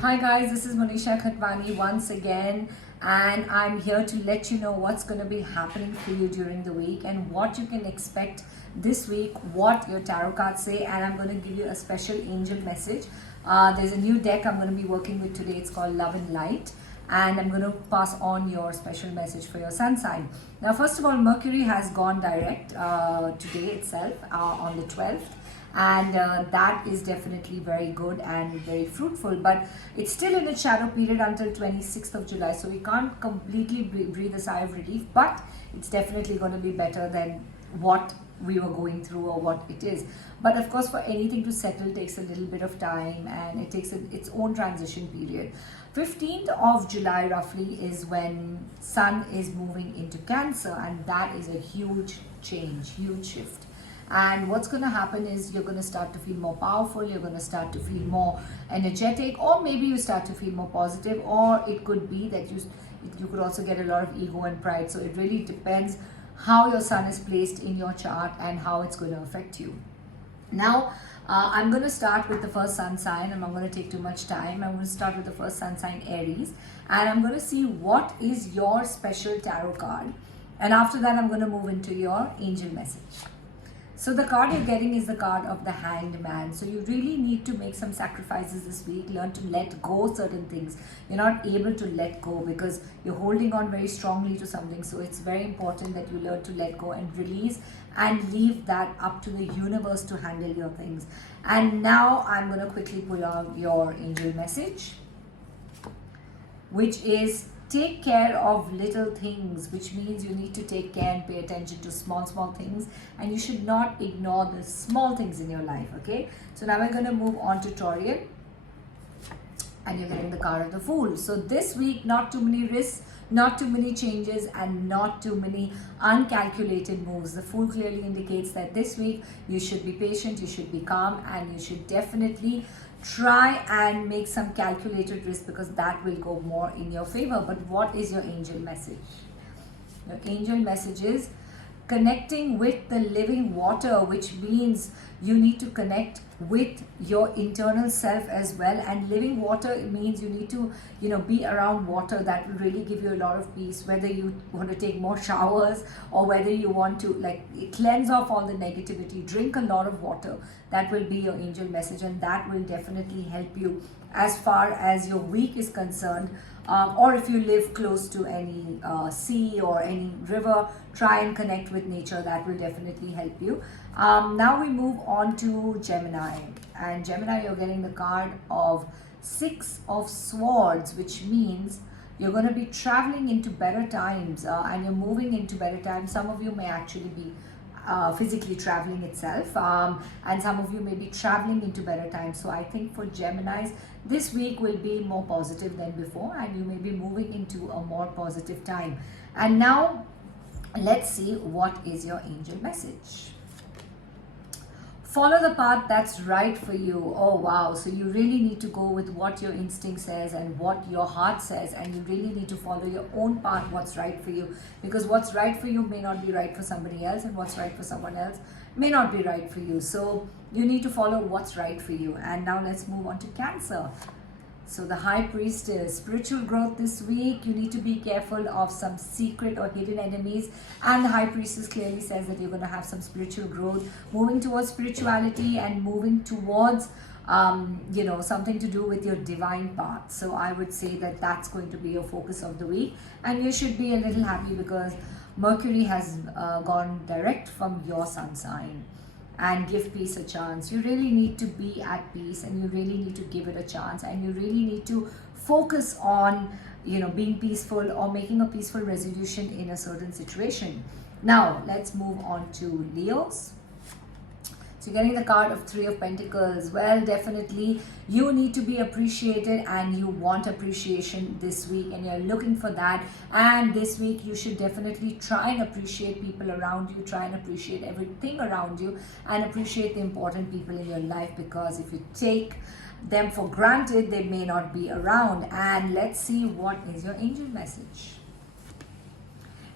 Hi guys, this is Monisha Khatwani once again, and I'm here to let you know what's going to be happening for you during the week and what you can expect this week, what your tarot cards say, and I'm going to give you a special angel message. There's a new deck I'm going to be working with today. It's called Love and Light, and I'm going to pass on your special message for your sun sign. Now, first of all, Mercury has gone direct today itself on the 12th, and that is definitely very good and very fruitful, but it's still in its shadow period until 26th of July, so we can't completely breathe a sigh of relief, but it's definitely going to be better than what we were going through or what it is. But of course, for anything to settle takes a little bit of time, and it takes its own transition period. 15th of July roughly is when Sun is moving into Cancer, and that is a huge change, huge shift. And what's going to happen is you're going to start to feel more powerful, you're going to start to feel more energetic, or maybe you start to feel more positive, or it could be that you could also get a lot of ego and pride. So it really depends how your sun is placed in your chart and how it's going to affect you. Now, I'm going to start with the first sun sign. I'm not going to take too much time. I'm going to start with the first sun sign, Aries, and I'm going to see what is your special tarot card. And after that, I'm going to move into your angel message. So the card you're getting is the card of the Hanged Man. So you really need to make some sacrifices this week, learn to let go certain things. You're not able to let go because you're holding on very strongly to something. So it's very important that you learn to let go and release and leave that up to the universe to handle your things. And now I'm going to quickly pull out your angel message, which is take care of little things, which means you need to take care and pay attention to small things, and you should not ignore the small things in your life. Okay, so now we're going to move on to Taurian, and you're getting the card of the Fool. So this week, not too many risks, not too many changes, and not too many uncalculated moves. The Fool clearly indicates that this week you should be patient, you should be calm, and you should definitely try and make some calculated risk, because that will go more in your favor. But what is your angel message? Your angel message is connecting with the living water, which means you need to connect with your internal self as well. And living water means you need to be around water. That will really give you a lot of peace, whether you want to take more showers or whether you want to cleanse off all the negativity. Drink a lot of water. That will be your angel message, and that will definitely help you as far as your week is concerned. Or if you live close to any sea or any river, try and connect with nature. That will definitely help you. Now we move on to Gemini, and Gemini, you're getting the card of Six of Swords, which means you're going to be traveling into better times, and you're moving into better times. Some of you may actually be physically traveling itself, and some of you may be traveling into better times. So I think for Geminis, this week will be more positive than before, and you may be moving into a more positive time. And now let's see what is your angel message. Follow the path that's right for you. Oh wow, so you really need to go with what your instinct says and what your heart says, and you really need to follow your own path, what's right for you, because what's right for you may not be right for somebody else, and what's right for someone else may not be right for you. So you need to follow what's right for you. And now let's move on to Cancer. So the High Priestess, spiritual growth this week. You need to be careful of some secret or hidden enemies. And the High Priestess clearly says that you're going to have some spiritual growth, moving towards spirituality and moving towards, something to do with your divine path. So I would say that that's going to be your focus of the week. And you should be a little happy because Mercury has gone direct from your sun sign. And give peace a chance. You really need to be at peace, and you really need to give it a chance, and you really need to focus on being peaceful or making a peaceful resolution in a certain situation. Now let's move on to Leos. So getting the card of Three of Pentacles. Well, definitely you need to be appreciated, and you want appreciation this week, and you're looking for that. And this week you should definitely try and appreciate people around you, try and appreciate everything around you, and appreciate the important people in your life, because if you take them for granted, they may not be around. And let's see what is your angel message.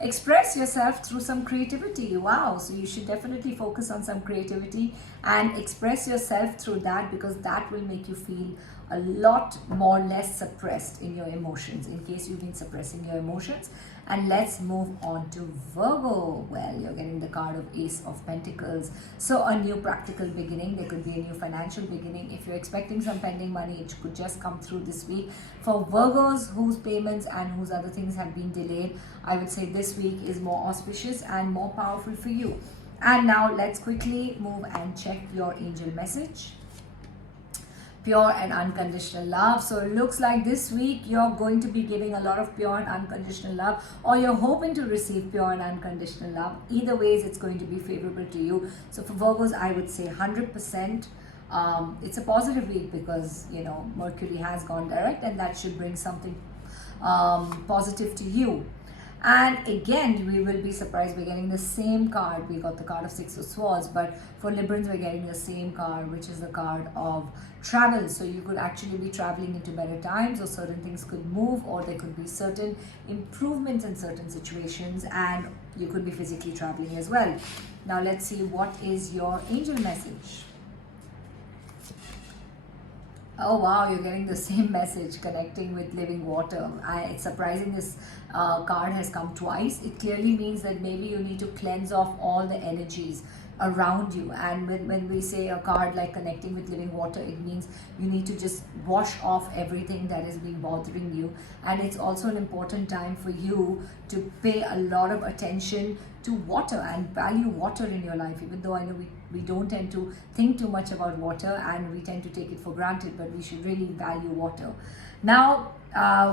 express yourself through some creativity. Wow, so you should definitely focus on some creativity and express yourself through that, because that will make you feel a lot more less suppressed in your emotions, in case you've been suppressing your emotions. And let's move on to Virgo. Well, you're getting the card of Ace of Pentacles. So a new practical beginning. There could be a new financial beginning. If you're expecting some pending money, it could just come through this week. For Virgos whose payments and whose other things have been delayed, I would say this week is more auspicious and more powerful for you. And now let's quickly move and check your angel message. Pure and unconditional love. So it looks like this week you're going to be giving a lot of pure and unconditional love, or you're hoping to receive pure and unconditional love. Either ways, it's going to be favorable to you. So for Virgos, I would say 100%. It's a positive week because, you know, Mercury has gone direct, and that should bring something positive to you. And again, we will be surprised. We're getting the same card. We got the card of Six of Swords, but for Librans, we're getting the same card, which is the card of travel. So you could actually be traveling into better times, or certain things could move, or there could be certain improvements in certain situations, and you could be physically traveling as well. Now let's see, what is your angel message? Oh wow, you're getting the same message, connecting with living water. It's surprising this card has come twice. It clearly means that maybe you need to cleanse off all the energies around you. And when we say a card like connecting with living water, it means you need to just wash off everything that has been bothering you. And it's also an important time for you to pay a lot of attention to water and value water in your life. Even though I know we don't tend to think too much about water, and we tend to take it for granted, but we should really value water. Now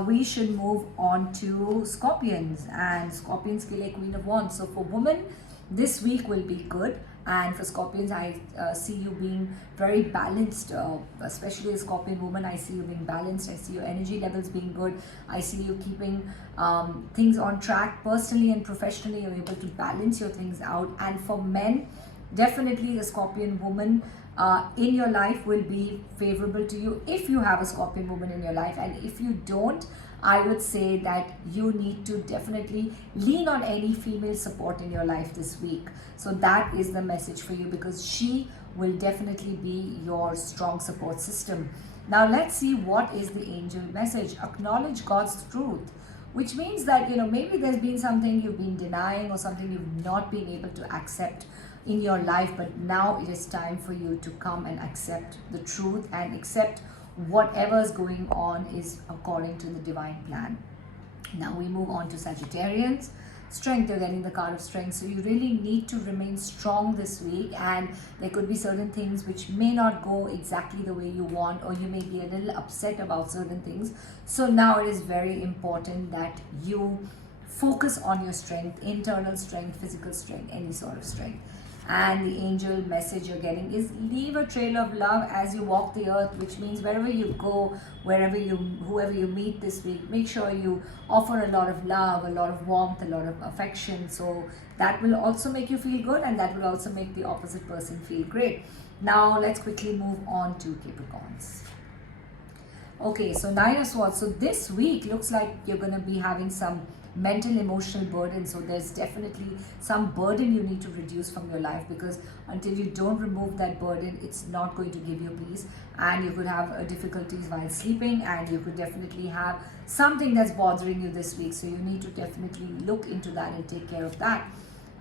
we should move on to Scorpions, and Scorpions ke liye Queen of Wands. So for women, this week will be good. And for Scorpions, I see you being very balanced, especially a Scorpion woman. I see you being balanced. I see your energy levels being good. I see you keeping things on track personally and professionally. You're able to balance your things out. And for men, definitely the Scorpion woman in your life will be favorable to you if you have a Scorpion woman in your life. And if you don't, I would say that you need to definitely lean on any female support in your life this week. So that is the message for you, because she will definitely be your strong support system. Now let's see, what is the angel message? Acknowledge God's truth, which means that, you know, maybe there's been something you've been denying, or something you've not been able to accept in your life, but now it is time for you to come and accept the truth and accept whatever is going on is according to the divine plan. Now we move on to Sagittarians. Strength, you're getting the card of strength. So you really need to remain strong this week, and there could be certain things which may not go exactly the way you want, or you may be a little upset about certain things. So now it is very important that you focus on your strength, internal strength, physical strength, any sort of strength. And the angel message you're getting is leave a trail of love as you walk the earth, which means wherever you go, whoever you meet this week, make sure you offer a lot of love, a lot of warmth, a lot of affection. So that will also make you feel good, and that will also make the opposite person feel great. Now let's quickly move on to Capricorns. Okay, so Nine of Swords. So this week looks like you're going to be having some mental emotional burden. So there's definitely some burden you need to reduce from your life, because until you don't remove that burden, it's not going to give you peace, and you could have difficulties while sleeping, and you could definitely have something that's bothering you this week. So you need to definitely look into that and take care of that.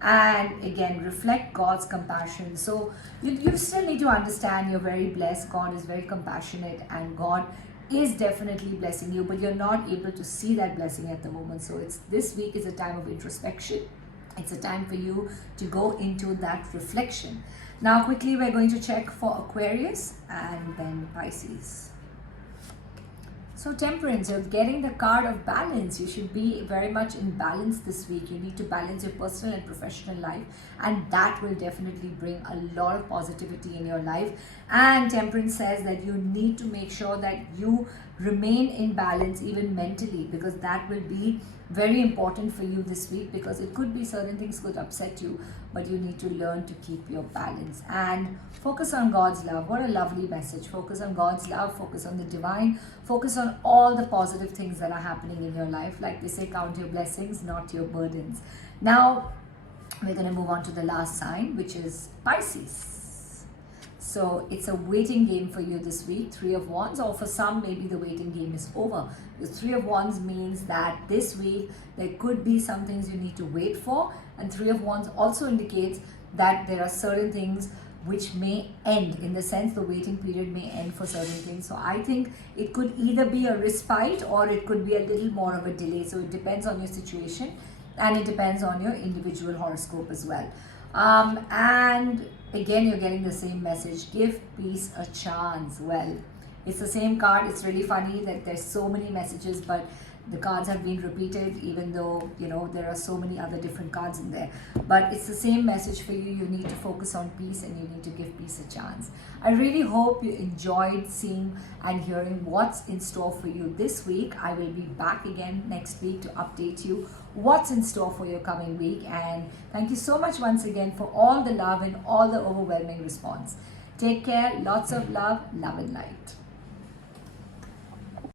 And again, reflect God's compassion. So you still need to understand you're very blessed. God is very compassionate, and God is definitely blessing you, but you're not able to see that blessing at the moment. So this week is a time of introspection. It's a time for you to go into that reflection. Now quickly, we're going to check for Aquarius and then Pisces. So Temperance, you're getting the card of balance. You should be very much in balance this week. You need to balance your personal and professional life, and that will definitely bring a lot of positivity in your life. And Temperance says that you need to make sure that you remain in balance even mentally, because that will be very important for you this week, because it could be certain things could upset you, but you need to learn to keep your balance and focus on God's love. What a lovely message. Focus on God's love, focus on the divine, focus on all the positive things that are happening in your life. Like they say, count your blessings, not your burdens. Now we're going to move on to the last sign, which is Pisces. So it's a waiting game for you this week, Three of Wands, or for some, maybe the waiting game is over. The Three of Wands means that this week there could be some things you need to wait for, and Three of Wands also indicates that there are certain things which may end, in the sense the waiting period may end for certain things. So I think it could either be a respite or it could be a little more of a delay. So it depends on your situation and it depends on your individual horoscope as well. And again, you're getting the same message: give peace a chance. Well, it's the same card. It's really funny that there's so many messages, but the cards have been repeated, even though, you know, there are so many other different cards in there. But it's the same message for you. You need to focus on peace and you need to give peace a chance. I really hope you enjoyed seeing and hearing what's in store for you this week. I will be back again next week to update you what's in store for your coming week. And thank you so much once again for all the love and all the overwhelming response. Take care. Lots of love and light.